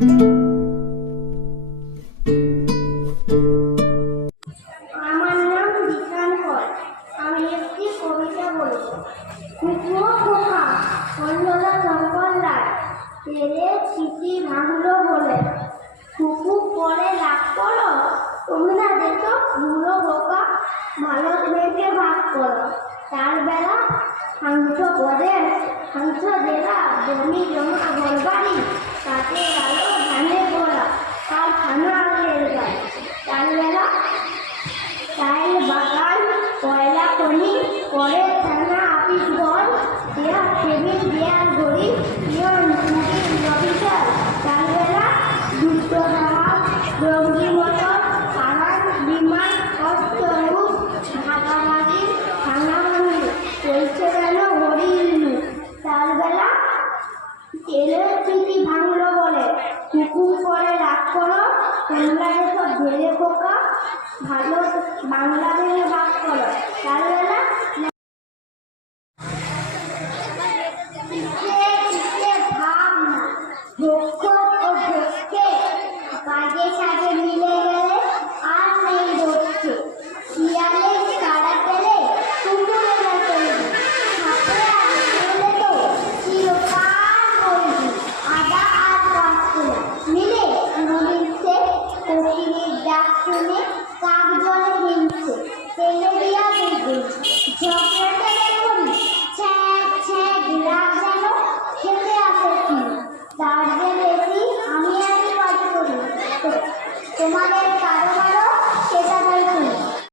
আমার নাম বিশাল কর। আমি একটি কবিতা বলব। কুকুর খোকা অন্যরা জঙ্গল রায় তেলে ভাঙলো বলে। কুকুর পরে রাগ করো, তোমরা দেখো ভুলো বোকা ভালো ভাগ করো। তার বেলা হাংস পদে হাংস দেলা জমি এলে চিঠি ভাঙলো বলে, কুকুর করে রাগ করো, তোমরা যেসব ঢেলে পোকা, ভালো বাংলা ভেঙে ভাগ করো। তাহলে Tu madre, caro.